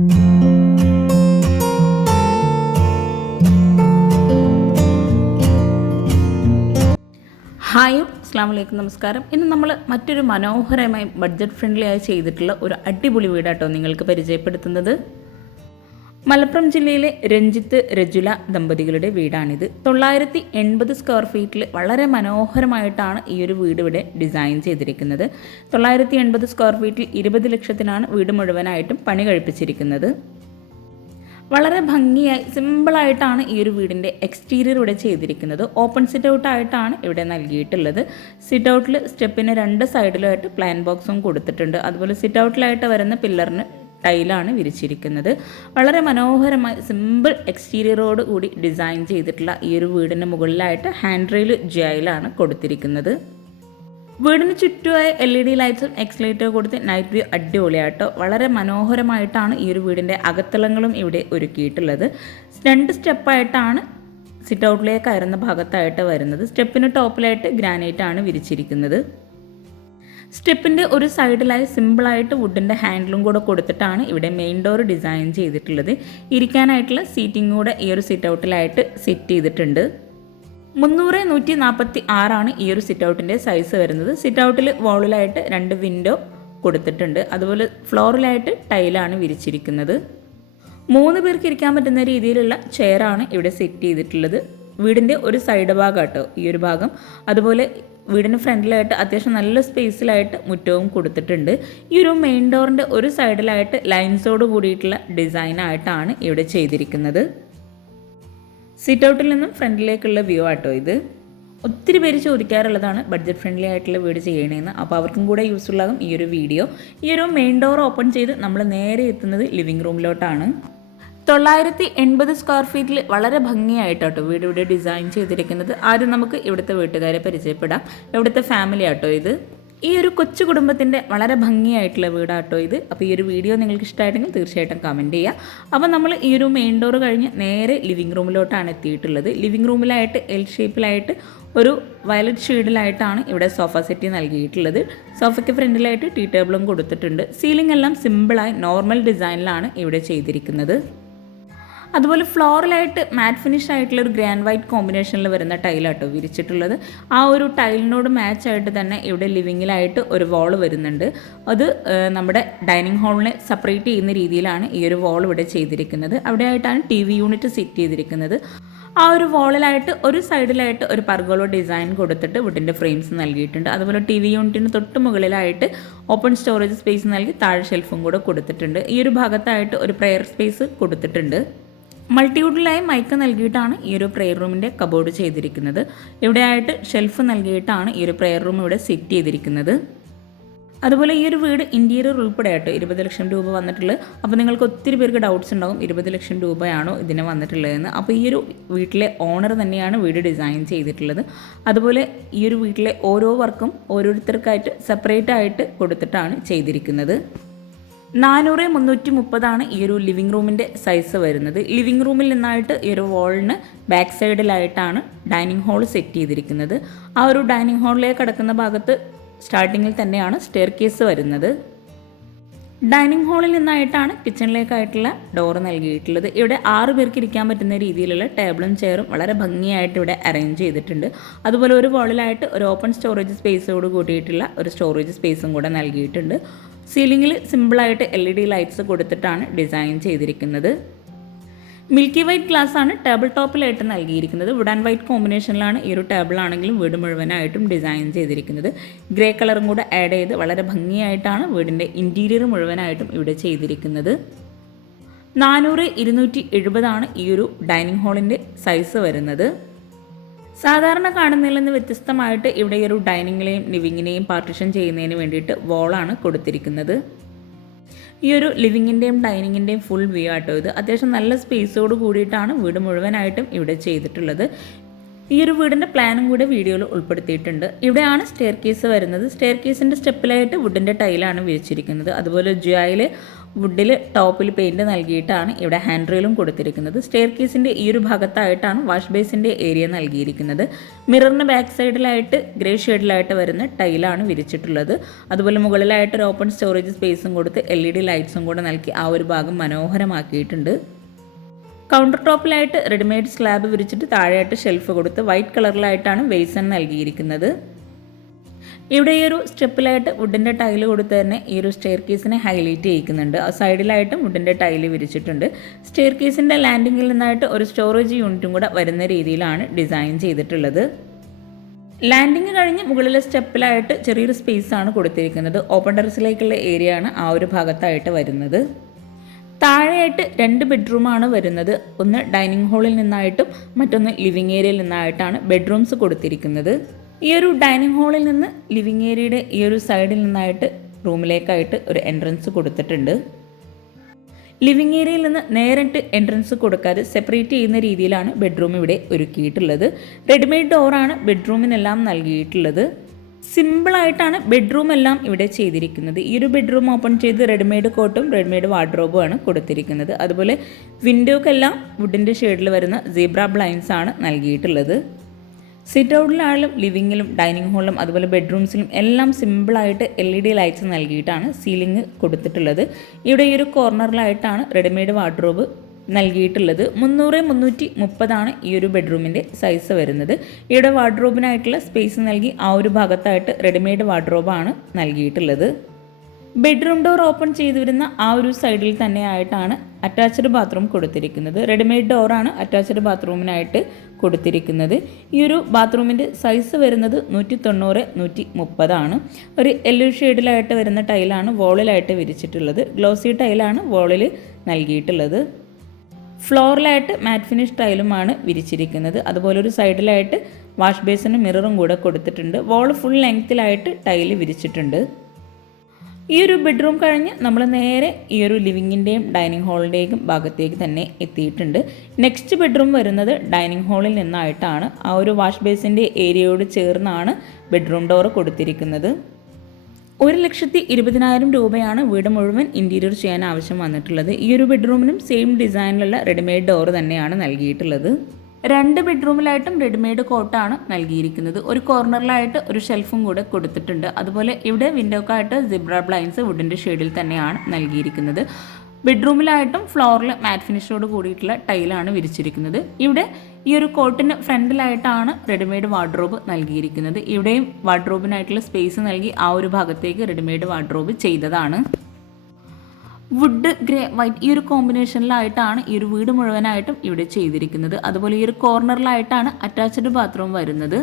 Hi അസ്സാം വലൈക്കും നമസ്കാരം. ഇന്ന് നമ്മൾ മറ്റൊരു മനോഹരമായി ബഡ്ജറ്റ് ഫ്രണ്ട്ലി ആയി ചെയ്തിട്ടുള്ള ഒരു അടിപൊളി വീടാട്ടോ നിങ്ങൾക്ക് പരിചയപ്പെടുത്തുന്നത്. മലപ്പുറം ജില്ലയിലെ രഞ്ജിത്ത് രജുല ദമ്പതികളുടെ വീടാണിത്. 980 സ്ക്വയർ ഫീറ്റിൽ വളരെ മനോഹരമായിട്ടാണ് ഈ ഒരു വീട് ഇവിടെ ഡിസൈൻ ചെയ്തിരിക്കുന്നത്. 980 സ്ക്വയർ ഫീറ്റിൽ 20 ലക്ഷത്തിനാണ് വീട് മുഴുവനായിട്ടും പണി കഴിപ്പിച്ചിരിക്കുന്നത്. വളരെ ഭംഗിയായി സിമ്പിളായിട്ടാണ് ഈ ഒരു വീടിൻ്റെ എക്സ്റ്റീരിയർ ഇവിടെ ചെയ്തിരിക്കുന്നത്. ഓപ്പൺ സിറ്റ് ഔട്ട് ആയിട്ടാണ് ഇവിടെ നൽകിയിട്ടുള്ളത്. സിറ്റ് ഔട്ടിൽ സ്റ്റെപ്പിന് 2 സൈഡിലുമായിട്ട് പ്ലാൻ ബോക്സും കൊടുത്തിട്ടുണ്ട്. അതുപോലെ സിറ്റ് ഔട്ടിലായിട്ട് വരുന്ന പില്ലറിന് ടൈലാണ് വിരിച്ചിരിക്കുന്നത്. വളരെ മനോഹരമായി സിമ്പിൾ എക്സ്റ്റീരിയറോട് കൂടി ഡിസൈൻ ചെയ്തിട്ടുള്ള ഈ ഒരു വീടിന് മുകളിലായിട്ട് ഹാൻഡ് റെയിൽ ജയിലാണ് കൊടുത്തിരിക്കുന്നത്. വീടിന് ചുറ്റുമായി LED ലൈറ്റ്സും എക്സ്ലൈറ്റർ കൊടുത്ത് നൈറ്റ് വ്യൂ അടിപൊളിയാട്ടോ. വളരെ മനോഹരമായിട്ടാണ് ഈ ഒരു വീടിൻ്റെ അകത്തളങ്ങളും ഇവിടെ ഒരുക്കിയിട്ടുള്ളത്. 2 സ്റ്റെപ്പായിട്ടാണ് സിറ്റ് ഔട്ടിലേക്ക് കയറുന്ന ഭാഗത്തായിട്ട് വരുന്നത്. സ്റ്റെപ്പിന് ടോപ്പിലായിട്ട് ഗ്രാനൈറ്റ് ആണ് വിരിച്ചിരിക്കുന്നത്. സ്റ്റെപ്പിൻ്റെ ഒരു സൈഡിലായി സിമ്പിളായിട്ട് വുഡിൻ്റെ ഹാൻഡിലും കൂടെ കൊടുത്തിട്ടാണ് ഇവിടെ മെയിൻ ഡോർ ഡിസൈൻ ചെയ്തിട്ടുള്ളത്. ഇരിക്കാനായിട്ടുള്ള സീറ്റിംഗ് കൂടെ ഈ ഒരു സിറ്റ് ഔട്ടിലായിട്ട് സെറ്റ് ചെയ്തിട്ടുണ്ട്. 300/146 ഈ ഒരു സിറ്റ് ഔട്ടിൻ്റെ സൈസ് വരുന്നത്. സിറ്റ് ഔട്ടിൽ വോളിലായിട്ട് 2 വിൻഡോ കൊടുത്തിട്ടുണ്ട്. അതുപോലെ ഫ്ലോറിലായിട്ട് ടൈലാണ് വിരിച്ചിരിക്കുന്നത്. 3 പേർക്ക് ഇരിക്കാൻ പറ്റുന്ന രീതിയിലുള്ള ചെയറാണ് ഇവിടെ സെറ്റ് ചെയ്തിട്ടുള്ളത്. വീടിൻ്റെ ഒരു സൈഡ് ഭാഗം കേട്ടോ ഈ ഒരു ഭാഗം. അതുപോലെ വീടിന് ഫ്രണ്ടിലായിട്ട് അത്യാവശ്യം നല്ല സ്പേസിലായിട്ട് മുറ്റവും കൊടുത്തിട്ടുണ്ട്. ഈ ഒരു മെയിൻ ഡോറിൻ്റെ ഒരു സൈഡിലായിട്ട് ലൈൻസോട് കൂടിയിട്ടുള്ള ഡിസൈനായിട്ടാണ് ഇവിടെ ചെയ്തിരിക്കുന്നത്. സിറ്റ് ഔട്ടിൽ നിന്നും ഫ്രണ്ടിലേക്കുള്ള വ്യൂ ആട്ടോ ഇത്. ഒത്തിരി പേര് ചോദിക്കാറുള്ളതാണ് ബഡ്ജറ്റ് ഫ്രണ്ട്ലി ആയിട്ടുള്ള വീട് ചെയ്യണമെന്ന്. അപ്പോൾ അവർക്കും കൂടെ യൂസ്ഫുൾ ആകും ഈ ഒരു വീഡിയോ. ഈ ഒരു മെയിൻ ഡോർ ഓപ്പൺ ചെയ്ത് നമ്മൾ നേരെ എത്തുന്നത് ലിവിങ് റൂമിലോട്ടാണ്. 980 സ്ക്വയർ ഫീറ്റിൽ വളരെ ഭംഗിയായിട്ടോ വീട് ഇവിടെ ഡിസൈൻ ചെയ്തിരിക്കുന്നത്. ആദ്യം നമുക്ക് ഇവിടുത്തെ വീട്ടുകാരെ പരിചയപ്പെടാം. ഇവിടുത്തെ ഫാമിലി ആട്ടോ ഇത്. ഈ ഒരു കൊച്ചു കുടുംബത്തിൻ്റെ വളരെ ഭംഗിയായിട്ടുള്ള വീടാട്ടോ ഇത്. അപ്പോൾ ഈ ഒരു വീഡിയോ നിങ്ങൾക്ക് ഇഷ്ടമായിട്ടെങ്കിൽ തീർച്ചയായിട്ടും കമൻറ്റ് ചെയ്യുക. അപ്പോൾ നമ്മൾ ഈ ഒരു മെയിൻ ഡോർ കഴിഞ്ഞ് നേരെ ലിവിങ് റൂമിലോട്ടാണ് എത്തിയിട്ടുള്ളത്. ലിവിങ് റൂമിലായിട്ട് എൽ ഷേപ്പിലായിട്ട് ഒരു വയലറ്റ് ഷെയ്ഡിലായിട്ടാണ് ഇവിടെ സോഫ സെറ്റ് നൽകിയിട്ടുള്ളത്. സോഫയ്ക്ക് ഫ്രണ്ടിലായിട്ട് ടീ ടേബിളും കൊടുത്തിട്ടുണ്ട്. സീലിംഗ് എല്ലാം സിമ്പിളായി നോർമൽ ഡിസൈനിലാണ് ഇവിടെ ചെയ്തിരിക്കുന്നത്. അതുപോലെ ഫ്ലോറിലായിട്ട് മാറ്റ് ഫിനിഷ് ആയിട്ടുള്ള ഒരു ഗ്രാൻഡ് വൈറ്റ് കോമ്പിനേഷനിൽ വരുന്ന ടൈലാട്ടോ വിരിച്ചിട്ടുള്ളത്. ആ ഒരു ടൈലിനോട് മാച്ച് ആയിട്ട് തന്നെ ഇവിടെ ലിവിങ്ങിലായിട്ട് ഒരു വോൾ വരുന്നുണ്ട്. അത് നമ്മുടെ ഡൈനിങ് ഹാളിനെ സെപ്പറേറ്റ് ചെയ്യുന്ന രീതിയിലാണ് ഈ ഒരു വോൾ ഇവിടെ ചെയ്തിരിക്കുന്നത്. അവിടെ ആയിട്ടാണ് TV യൂണിറ്റ് സെറ്റ് ചെയ്തിരിക്കുന്നത്. ആ ഒരു വോളിലായിട്ട് ഒരു സൈഡിലായിട്ട് ഒരു പർഗോളോ ഡിസൈൻ കൊടുത്തിട്ട് വുഡിൻ്റെ ഫ്രെയിംസ് നൽകിയിട്ടുണ്ട്. അതുപോലെ TV യൂണിറ്റിന് തൊട്ട് മുകളിലായിട്ട് ഓപ്പൺ സ്റ്റോറേജ് സ്പേസ് നൽകി താഴെ ഷെൽഫും കൂടെ കൊടുത്തിട്ടുണ്ട്. ഈ ഒരു ഭാഗത്തായിട്ട് ഒരു പ്രെയർ സ്പേസ് കൊടുത്തിട്ടുണ്ട്. മൾട്ടിവുഡിലായി മൈക്ക് നൽകിയിട്ടാണ് ഈ ഒരു പ്രെയർ റൂമിൻ്റെ കബോർഡ് ചെയ്തിരിക്കുന്നത്. ഇവിടെയായിട്ട് ഷെൽഫ് നൽകിയിട്ടാണ് ഈ ഒരു പ്രെയർ റൂം ഇവിടെ സെറ്റ് ചെയ്തിരിക്കുന്നത്. അതുപോലെ ഈ ഒരു വീട് ഇൻറ്റീരിയർ ഉൾപ്പെടെ ആയിട്ട് 20 ലക്ഷം രൂപ വന്നിട്ടുള്ളത്. അപ്പോൾ നിങ്ങൾക്ക് ഒത്തിരി പേർക്ക് ഡൗട്ട്സ് ഉണ്ടാവും 20 ലക്ഷം രൂപയാണോ ഇതിന് വന്നിട്ടുള്ളതെന്ന്. അപ്പോൾ ഈ ഒരു വീട്ടിലെ ഓണർ തന്നെയാണ് വീട് ഡിസൈൻ ചെയ്തിട്ടുള്ളത്. അതുപോലെ ഈ ഒരു വീട്ടിലെ ഓരോ വർക്കും ഓരോരുത്തർക്കായിട്ട് സെപ്പറേറ്റ് ആയിട്ട് കൊടുത്തിട്ടാണ് ചെയ്തിരിക്കുന്നത്. 400/330 ഈ ഒരു ലിവിങ് റൂമിൻ്റെ സൈസ് വരുന്നത്. ലിവിങ് റൂമിൽ നിന്നായിട്ട് ഈ ഒരു വാളിന് ബാക്ക് സൈഡിലായിട്ടാണ് ഡൈനിങ് ഹാൾ സെറ്റ് ചെയ്തിരിക്കുന്നത്. ആ ഒരു ഡൈനിങ് ഹാളിലേക്ക് കടക്കുന്ന ഭാഗത്ത് സ്റ്റാർട്ടിങ്ങിൽ തന്നെയാണ് സ്റ്റെയർ കേസ് വരുന്നത്. ഡൈനിങ് ഹാളിൽ നിന്നായിട്ടാണ് കിച്ചണിലേക്കായിട്ടുള്ള ഡോറ് നൽകിയിട്ടുള്ളത്. ഇവിടെ 6 പേർക്ക് ഇരിക്കാൻ പറ്റുന്ന രീതിയിലുള്ള ടേബിളും ചെയറും വളരെ ഭംഗിയായിട്ട് ഇവിടെ അറേഞ്ച് ചെയ്തിട്ടുണ്ട്. അതുപോലെ ഒരു വാളിലായിട്ട് ഒരു ഓപ്പൺ സ്റ്റോറേജ് സ്പേസോട് കൂടിയിട്ടുള്ള ഒരു സ്റ്റോറേജ് സ്പേസും കൂടെ നൽകിയിട്ടുണ്ട്. സീലിംഗിൽ സിമ്പിളായിട്ട് LED ലൈറ്റ്സ് കൊടുത്തിട്ടാണ് ഡിസൈൻ ചെയ്തിരിക്കുന്നത്. മിൽക്കി വൈറ്റ് ഗ്ലാസ് ആണ് ടേബിൾ ടോപ്പിലായിട്ട് നൽകിയിരിക്കുന്നത്. വുഡ് ആൻഡ് വൈറ്റ് കോമ്പിനേഷനിലാണ് ഈ ഒരു ടേബിൾ ആണെങ്കിലും വീട് മുഴുവനായിട്ടും ഡിസൈൻ ചെയ്തിരിക്കുന്നത്. ഗ്രേ കളറും കൂടെ ആഡ് ചെയ്ത് വളരെ ഭംഗിയായിട്ടാണ് വീടിൻ്റെ ഇൻറ്റീരിയർ മുഴുവനായിട്ടും ഇവിടെ ചെയ്തിരിക്കുന്നത്. 400/270 ഈ ഒരു ഡൈനിങ് ഹാളിൻ്റെ സൈസ് വരുന്നത്. സാധാരണ കാണുന്നതിൽ നിന്ന് വ്യത്യസ്തമായിട്ട് ഇവിടെ ഈ ഒരു ഡൈനിങ്ങിനെയും ലിവിങ്ങിനെയും പാർട്ടിഷൻ ചെയ്യുന്നതിന് വേണ്ടിയിട്ട് വോളാണ് കൊടുത്തിരിക്കുന്നത്. ഈ ഒരു ലിവിങ്ങിൻ്റെയും ഡൈനിങ്ങിൻ്റെയും ഫുൾ വ്യൂ ആട്ടോ ഇത്. അത്യാവശ്യം നല്ല സ്പേസോട് കൂടിയിട്ടാണ് വീട് മുഴുവനായിട്ടും ഇവിടെ ചെയ്തിട്ടുള്ളത്. ഈ ഒരു വീടിൻ്റെ പ്ലാനും കൂടെ വീഡിയോയിൽ ഉൾപ്പെടുത്തിയിട്ടുണ്ട്. ഇവിടെയാണ് സ്റ്റെയർ കേസ് വരുന്നത്. സ്റ്റെയർ കേസിൻ്റെ സ്റ്റെപ്പിലായിട്ട് വുഡിൻ്റെ ടൈലാണ് വിരിച്ചിരിക്കുന്നത്. അതുപോലെ ജുയായിൽ വുഡിൽ ടോപ്പിൽ പെയിൻറ്റ് നൽകിയിട്ടാണ് ഇവിടെ ഹാൻഡ് റെയിലും കൊടുത്തിരിക്കുന്നത്. സ്റ്റെയർ കേസിൻ്റെ ഈ ഒരു ഭാഗത്തായിട്ടാണ് വാഷ് ബേസിൻ്റെ ഏരിയ നൽകിയിരിക്കുന്നത്. മിററിന് ബാക്ക് സൈഡിലായിട്ട് ഗ്രേ ഷെയ്ഡിലായിട്ട് വരുന്ന ടൈലാണ് വിരിച്ചിട്ടുള്ളത്. അതുപോലെ മുകളിലായിട്ട് ഒരു ഓപ്പൺ സ്റ്റോറേജ് സ്പേസും കൊടുത്ത് LED ലൈറ്റ്സും കൂടെ നൽകി ആ ഒരു ഭാഗം മനോഹരമാക്കിയിട്ടുണ്ട്. കൗണ്ടർ ടോപ്പിലായിട്ട് റെഡിമെയ്ഡ് സ്ലാബ് വിരിച്ചിട്ട് താഴെയായിട്ട് ഷെൽഫ് കൊടുത്ത് വൈറ്റ് കളറിലായിട്ടാണ് ബേസൺ നൽകിയിരിക്കുന്നത്. ഇവിടെ ഈ ഒരു സ്റ്റെപ്പിലായിട്ട് വുഡിൻ്റെ ടൈല് കൊടുത്ത് തന്നെ ഈ ഒരു സ്റ്റെയർ കേസിനെ ഹൈലൈറ്റ് ചെയ്യിക്കുന്നുണ്ട്. ആ സൈഡിലായിട്ടും വുഡിൻ്റെ ടൈല് വിരിച്ചിട്ടുണ്ട്. സ്റ്റെയർ കേസിൻ്റെ ലാൻഡിങ്ങിൽ നിന്നായിട്ട് ഒരു സ്റ്റോറേജ് യൂണിറ്റും കൂടെ വരുന്ന രീതിയിലാണ് ഡിസൈൻ ചെയ്തിട്ടുള്ളത്. ലാൻഡിങ് കഴിഞ്ഞ് മുകളിലെ സ്റ്റെപ്പിലായിട്ട് ചെറിയൊരു സ്പേസാണ് കൊടുത്തിരിക്കുന്നത്. ഓപ്പൺ ടെറസിലേക്കുള്ള ഏരിയ ആണ് ആ ഒരു ഭാഗത്തായിട്ട് വരുന്നത്. താഴെയായിട്ട് 2 ബെഡ്റൂമാണ് വരുന്നത്. ഒന്ന് ഡൈനിങ് ഹാളിൽ നിന്നായിട്ടും മറ്റൊന്ന് ലിവിങ് ഏരിയയിൽ നിന്നായിട്ടാണ് ബെഡ്റൂംസ് കൊടുത്തിരിക്കുന്നത്. ഈ ഒരു ഡൈനിങ് ഹാളിൽ നിന്ന് ലിവിങ് ഏരിയയുടെ ഈ ഒരു സൈഡിൽ നിന്നായിട്ട് റൂമിലേക്കായിട്ട് ഒരു എൻട്രൻസ് കൊടുത്തിട്ടുണ്ട്. ലിവിങ് ഏരിയയിൽ നിന്ന് നേരിട്ട് എൻട്രൻസ് കൊടുക്കാതെ സെപ്പറേറ്റ് ചെയ്യുന്ന രീതിയിലാണ് ബെഡ്റൂം ഇവിടെ ഒരുക്കിയിട്ടുള്ളത്. റെഡിമെയ്ഡ് ഡോറാണ് ബെഡ്റൂമിനെല്ലാം നൽകിയിട്ടുള്ളത്. സിമ്പിളായിട്ടാണ് ബെഡ്റൂം എല്ലാം ഇവിടെ ചെയ്തിരിക്കുന്നത്. ഈ ഒരു ബെഡ്റൂം ഓപ്പൺ ചെയ്ത് റെഡിമെയ്ഡ് കോട്ടും റെഡിമെയ്ഡ് വാർഡ്രോബുമാണ് കൊടുത്തിരിക്കുന്നത്. അതുപോലെ വിൻഡോക്കെല്ലാം വുഡിൻ്റെ ഷെയ്ഡിൽ വരുന്ന സീബ്ര ബ്ലൈൻഡ്സ് ആണ് നൽകിയിട്ടുള്ളത്. സിറ്റ് ഔട്ടിലായാലും ലിവിങ്ങിലും ഡൈനിങ് ഹാളിലും അതുപോലെ ബെഡ്റൂംസിലും എല്ലാം സിമ്പിളായിട്ട് LED ലൈറ്റ്സ് നൽകിയിട്ടാണ് സീലിംഗ് കൊടുത്തിട്ടുള്ളത്. ഇവിടെ ഈ ഒരു കോർണറിലായിട്ടാണ് റെഡിമെയ്ഡ് വാർഡ്രോബ് നൽകിയിട്ടുള്ളത്. 300-330 ഈ ഒരു ബെഡ്റൂമിൻ്റെ സൈസ് വരുന്നത്. ഇവിടെ വാർഡ്രോബിനായിട്ടുള്ള സ്പേസ് നൽകി ആ ഒരു ഭാഗത്തായിട്ട് റെഡിമെയ്ഡ് വാർഡ്രോബാണ് നൽകിയിട്ടുള്ളത്. ബെഡ്റൂം ഡോർ ഓപ്പൺ ചെയ്തു വരുന്ന ആ ഒരു സൈഡിൽ തന്നെ ആയിട്ടാണ് അറ്റാച്ച്ഡ് ബാത്റൂം കൊടുത്തിരിക്കുന്നത്. റെഡിമെയ്ഡ് ഡോറാണ് അറ്റാച്ച്ഡ് ബാത്റൂമിനായിട്ട് കൊടുത്തിരിക്കുന്നത്. ഈ ഒരു ബാത്റൂമിൻ്റെ സൈസ് വരുന്നത് 190-130. ഒരു യെല്ലോ ഷെയ്ഡിലായിട്ട് വരുന്ന ടൈലാണ് വോളിലായിട്ട് വിരിച്ചിട്ടുള്ളത്. ഗ്ലോസി ടൈലാണ് വോളിൽ നൽകിയിട്ടുള്ളത്. ഫ്ലോറിലായിട്ട് മാറ്റ് ഫിനിഷ് ടൈലുമാണ് വിരിച്ചിരിക്കുന്നത്. അതുപോലെ ഒരു സൈഡിലായിട്ട് വാഷ് ബേസിനും മിററും കൂടെ കൊടുത്തിട്ടുണ്ട്. വോൾ ഫുൾ ലെങ്ത്തിലായിട്ട് ടൈല് വിരിച്ചിട്ടുണ്ട്. ഈ ഒരു ബെഡ്റൂം കഴിഞ്ഞ് നമ്മൾ നേരെ ഈ ഒരു ലിവിങ്ങിൻ്റെയും ഡൈനിങ് ഹാളിൻ്റെയും ഭാഗത്തേക്ക് തന്നെ എത്തിയിട്ടുണ്ട്. നെക്സ്റ്റ് ബെഡ്റൂം വരുന്നത് ഡൈനിങ് ഹാളിൽ നിന്നായിട്ടാണ്. ആ ഒരു വാഷ് ബേസിൻ്റെ ഏരിയയോട് ചേർന്നാണ് ബെഡ്റൂം ഡോർ കൊടുത്തിരിക്കുന്നത്. 1,20,000 രൂപയാണ് വീട് മുഴുവൻ ഇൻറ്റീരിയർ ചെയ്യാൻ ആവശ്യം വന്നിട്ടുള്ളത്. ഈ ഒരു ബെഡ്റൂമിനും സെയിം ഡിസൈനിലുള്ള റെഡിമെയ്ഡ് ഡോർ തന്നെയാണ് നൽകിയിട്ടുള്ളത്. 2 ബെഡ്റൂമിലായിട്ടും റെഡിമെയ്ഡ് കോട്ടാണ് നൽകിയിരിക്കുന്നത്. ഒരു കോർണറിലായിട്ട് ഒരു ഷെൽഫും കൂടെ കൊടുത്തിട്ടുണ്ട്. അതുപോലെ ഇവിടെ വിൻഡോക്കായിട്ട് സിബ്ര ബ്ലൈൻഡ്സ് വുഡിൻ്റെ ഷെയ്ഡിൽ തന്നെയാണ് നൽകിയിരിക്കുന്നത്. ബെഡ്റൂമിലായിട്ടും ഫ്ലോറിൽ മാറ്റ് ഫിനിഷോട് കൂടിയിട്ടുള്ള ടൈലാണ് വിരിച്ചിരിക്കുന്നത്. ഇവിടെ ഈ ഒരു കോട്ടിന് ഫ്രണ്ടിലായിട്ടാണ് റെഡിമെയ്ഡ് വാർഡ്രോബ് നൽകിയിരിക്കുന്നത്. ഇവിടെയും വാർഡ്രോബിനായിട്ടുള്ള സ്പേസ് നൽകി ആ ഒരു ഭാഗത്തേക്ക് റെഡിമെയ്ഡ് വാർഡ്രോബ് ചെയ്തതാണ്. വുഡ് ഗ്രേ വൈറ്റ് ഈ ഒരു കോമ്പിനേഷനിലായിട്ടാണ് ഈ ഒരു വീട് മുഴുവനായിട്ടും ഇവിടെ ചെയ്തിരിക്കുന്നത്. അതുപോലെ ഈ ഒരു കോർണറിലായിട്ടാണ് അറ്റാച്ച്ഡ് ബാത്റൂം വരുന്നത്.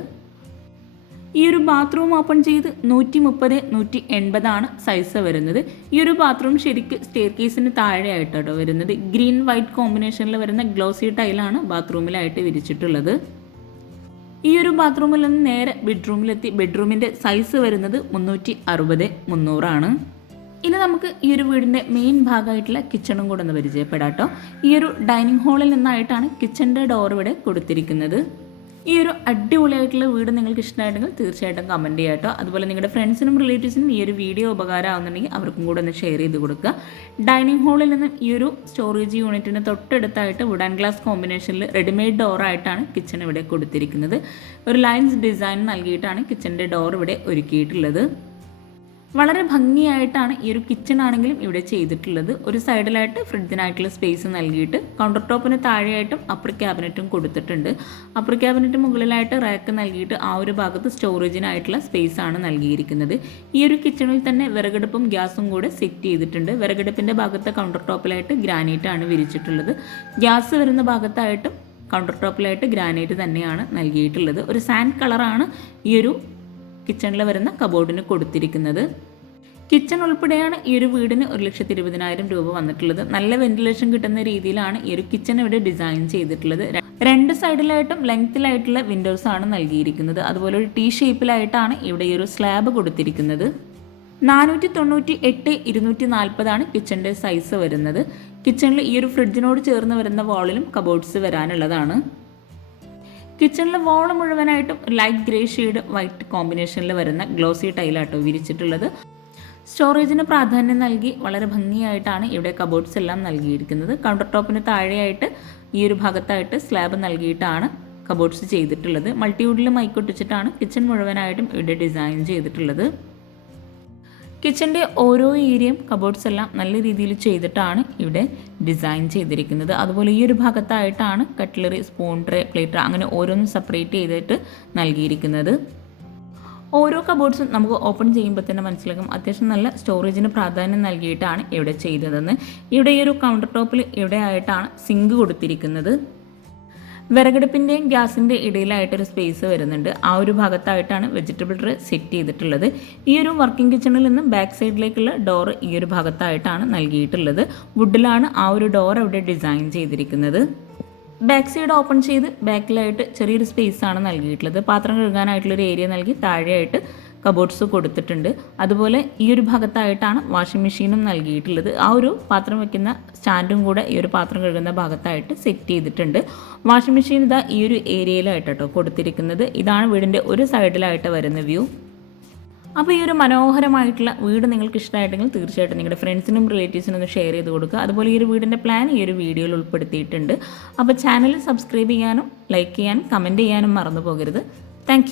ഈ ഒരു ബാത്റൂം ഓപ്പൺ ചെയ്ത് 130-180 സൈസ് വരുന്നത്. ഈ ഒരു ബാത്റൂം ശരിക്ക് സ്റ്റെയർ കേസിന് താഴെയായിട്ടോ വരുന്നത്. ഗ്രീൻ വൈറ്റ് കോമ്പിനേഷനിൽ വരുന്ന ഗ്ലോസി ടൈലാണ് ബാത്റൂമിലായിട്ട് വിരിച്ചിട്ടുള്ളത്. ഈ ഒരു ബാത്റൂമിൽ നിന്ന് നേരെ ബെഡ്റൂമിലെത്തി. ബെഡ്റൂമിൻ്റെ സൈസ് വരുന്നത് 360-300. ഇനി നമുക്ക് ഈ ഒരു വീടിൻ്റെ മെയിൻ ഭാഗമായിട്ടുള്ള കിച്ചണും കൂടെ ഒന്ന് പരിചയപ്പെടാം കേട്ടോ. ഈ ഒരു ഡൈനിങ് ഹാളിൽ നിന്നായിട്ടാണ് കിച്ചൻ്റെ ഡോർ ഇവിടെ കൊടുത്തിരിക്കുന്നത്. ഈ ഒരു അടിപൊളിയായിട്ടുള്ള വീട് നിങ്ങൾക്ക് ഇഷ്ടമായിട്ടുണ്ടെങ്കിൽ തീർച്ചയായിട്ടും കമൻറ്റ് ചെയ്യാം കേട്ടോ. അതുപോലെ നിങ്ങളുടെ ഫ്രണ്ട്സിനും റിലേറ്റീവ്സിനും ഈ ഒരു വീഡിയോ ഉപകാരമാകുന്നുണ്ടെങ്കിൽ അവർക്കും കൂടെ ഒന്ന് ഷെയർ ചെയ്ത് കൊടുക്കുക. ഡൈനിങ് ഹാളിൽ നിന്നും ഈ ഒരു സ്റ്റോറേജ് യൂണിറ്റിന് തൊട്ടടുത്തായിട്ട് വുഡ് ആൻഡ് ഗ്ലാസ് കോമ്പിനേഷനിൽ റെഡിമെയ്ഡ് ഡോറായിട്ടാണ് കിച്ചൺ ഇവിടെ കൊടുത്തിരിക്കുന്നത്. ഒരു ലൈൻസ് ഡിസൈൻ നൽകിയിട്ടാണ് കിച്ചൻ്റെ ഡോർ ഇവിടെ ഒരുക്കിയിട്ടുള്ളത്. വളരെ ഭംഗിയായിട്ടാണ് ഈ ഒരു കിച്ചൺ ആണെങ്കിലും ഇവിടെ ചെയ്തിട്ടുള്ളത്. ഒരു സൈഡിലായിട്ട് ഫ്രിഡ്ജിനായിട്ടുള്ള സ്പേസ് നൽകിയിട്ട് കൗണ്ടർ ടോപ്പിന് താഴെയായിട്ടും അപ്പർ ക്യാബിനറ്റും കൊടുത്തിട്ടുണ്ട്. അപ്പർ ക്യാബിനറ്റ് മുകളിലായിട്ട് റാക്ക് നൽകിയിട്ട് ആ ഒരു ഭാഗത്ത് സ്റ്റോറേജിനായിട്ടുള്ള സ്പേസ് ആണ് നൽകിയിരിക്കുന്നത്. ഈ ഒരു കിച്ചണിൽ തന്നെ വിറകടുപ്പും ഗ്യാസും കൂടെ സെറ്റ് ചെയ്തിട്ടുണ്ട്. വിറകടുപ്പിൻ്റെ ഭാഗത്ത് കൗണ്ടർ ടോപ്പിലായിട്ട് ഗ്രാനൈറ്റ് ആണ് വിരിച്ചിട്ടുള്ളത്. ഗ്യാസ് വരുന്ന ഭാഗത്തായിട്ടും കൗണ്ടർ ടോപ്പിലായിട്ട് ഗ്രാനൈറ്റ് തന്നെയാണ് നൽകിയിട്ടുള്ളത്. ഒരു സാൻഡ് കളറാണ് ഈ ഒരു കിച്ചണിൽ വരുന്ന കബോർഡിന് കൊടുത്തിരിക്കുന്നത്. കിച്ചൺ ഉൾപ്പെടെയാണ് ഈ ഒരു വീടിന് 1,20,000 രൂപ വന്നിട്ടുള്ളത്. നല്ല വെന്റിലേഷൻ കിട്ടുന്ന രീതിയിലാണ് ഈ ഒരു കിച്ചൺ ഇവിടെ ഡിസൈൻ ചെയ്തിട്ടുള്ളത്. 2 സൈഡിലായിട്ടും ലെങ്ത്തിലായിട്ടുള്ള വിൻഡോസ് ആണ് നൽകിയിരിക്കുന്നത്. അതുപോലെ ഒരു T ഷേപ്പിലായിട്ടാണ് ഇവിടെ ഈ ഒരു സ്ലാബ് കൊടുത്തിരിക്കുന്നത്. 498-240 കിച്ചൻ്റെ സൈസ് വരുന്നത്. കിച്ചണിൽ ഈ ഒരു ഫ്രിഡ്ജിനോട് ചേർന്ന് വരുന്ന വാളിലും കബോർഡ്സ് വരാനുള്ളതാണ്. കിച്ചണിലെ വാൾ മുഴുവനായിട്ടും ലൈറ്റ് ഗ്രേ ഷെയ്ഡ് വൈറ്റ് കോമ്പിനേഷനിൽ വരുന്ന ഗ്ലോസി ടൈലാട്ടോ വിരിച്ചിട്ടുള്ളത്. സ്റ്റോറേജിന് പ്രാധാന്യം നൽകി വളരെ ഭംഗിയായിട്ടാണ് ഇവിടെ കബോർഡ്സ് എല്ലാം നൽകിയിരിക്കുന്നത്. കൗണ്ടർ ടോപ്പിന് താഴെയായിട്ട് ഈ ഒരു ഭാഗത്തായിട്ട് സ്ലാബ് നൽകിയിട്ടാണ് കബോർഡ്സ് ചെയ്തിട്ടുള്ളത്. മൾട്ടിവുഡിൽ മൈക്കൊട്ടിച്ചിട്ടാണ് കിച്ചൺ മുഴുവനായിട്ടും ഇവിടെ ഡിസൈൻ ചെയ്തിട്ടുള്ളത്. കിച്ചൻ്റെ ഓരോ ഏരിയയും കബോർഡ്സ് എല്ലാം നല്ല രീതിയിൽ ചെയ്തിട്ടാണ് ഇവിടെ ഡിസൈൻ ചെയ്തിരിക്കുന്നത്. അതുപോലെ ഈ ഒരു ഭാഗത്തായിട്ടാണ് കട്ട്ലറി, സ്പൂൺ ട്രേ, പ്ലേറ്റ് അങ്ങനെ ഓരോന്നും സെപ്പറേറ്റ് ചെയ്തിട്ട് നൽകിയിരിക്കുന്നത്. ഓരോ കബോർഡ്സും നമുക്ക് ഓപ്പൺ ചെയ്യുമ്പോൾ തന്നെ മനസ്സിലാക്കും അത്യാവശ്യം നല്ല സ്റ്റോറേജിന് പ്രാധാന്യം നൽകിയിട്ടാണ് ഇവിടെ ചെയ്തതെന്ന്. ഇവിടെ ഈ ഒരു കൗണ്ടർ ടോപ്പിൽ ഇവിടെ ആയിട്ടാണ് സിങ്ക് കൊടുത്തിരിക്കുന്നത്. വിറകടുപ്പിൻ്റെയും ഗ്യാസിൻ്റെ ഇടയിലായിട്ടൊരു സ്പേസ് വരുന്നുണ്ട്. ആ ഒരു ഭാഗത്തായിട്ടാണ് വെജിറ്റബിൾ ട്രേ സെറ്റ് ചെയ്തിട്ടുള്ളത്. ഈ ഒരു വർക്കിംഗ് കിച്ചണിൽ നിന്ന് ബാക്ക് സൈഡിലേക്കുള്ള ഡോർ ഈ ഒരു ഭാഗത്തായിട്ടാണ് നൽകിയിട്ടുള്ളത്. വുഡിലാണ് ആ ഒരു ഡോർ അവിടെ ഡിസൈൻ ചെയ്തിരിക്കുന്നത്. ബാക്ക് സൈഡ് ഓപ്പൺ ചെയ്ത് ബാക്കിലായിട്ട് ചെറിയൊരു സ്പേസാണ് നൽകിയിട്ടുള്ളത്. പാത്രം കഴുകാനായിട്ടുള്ളൊരു ഏരിയ നൽകി താഴെയായിട്ട് കബോർഡ്സ് കൊടുത്തിട്ടുണ്ട്. അതുപോലെ ഈ ഒരു ഭാഗത്തായിട്ടാണ് വാഷിംഗ് മെഷീനും നൽകിയിട്ടുള്ളത്. ആ ഒരു പാത്രം വയ്ക്കുന്ന സ്റ്റാൻഡും കൂടെ ഈ ഒരു പാത്രം കഴുകുന്ന ഭാഗത്തായിട്ട് സെറ്റ് ചെയ്തിട്ടുണ്ട്. വാഷിംഗ് മെഷീൻ ഇതാ ഈ ഒരു ഏരിയയിലായിട്ടോ കൊടുത്തിരിക്കുന്നത്. ഇതാണ് വീടിൻ്റെ ഒരു സൈഡിലായിട്ട് വരുന്ന വ്യൂ. അപ്പോൾ ഈ ഒരു മനോഹരമായിട്ടുള്ള വീട് നിങ്ങൾക്ക് ഇഷ്ടമായിട്ടെങ്കിൽ തീർച്ചയായിട്ടും നിങ്ങളുടെ ഫ്രണ്ട്സിനും റിലേറ്റീവ്സിനും ഒന്ന് ഷെയർ ചെയ്ത് കൊടുക്കുക. അതുപോലെ ഈ ഒരു വീടിൻ്റെ പ്ലാൻ ഈ ഒരു വീഡിയോയിൽ ഉൾപ്പെടുത്തിയിട്ടുണ്ട്. അപ്പോൾ ചാനൽ സബ്സ്ക്രൈബ് ചെയ്യാനും ലൈക്ക് ചെയ്യാനും കമൻറ്റ് ചെയ്യാനും മറന്നു പോകരുത്. താങ്ക്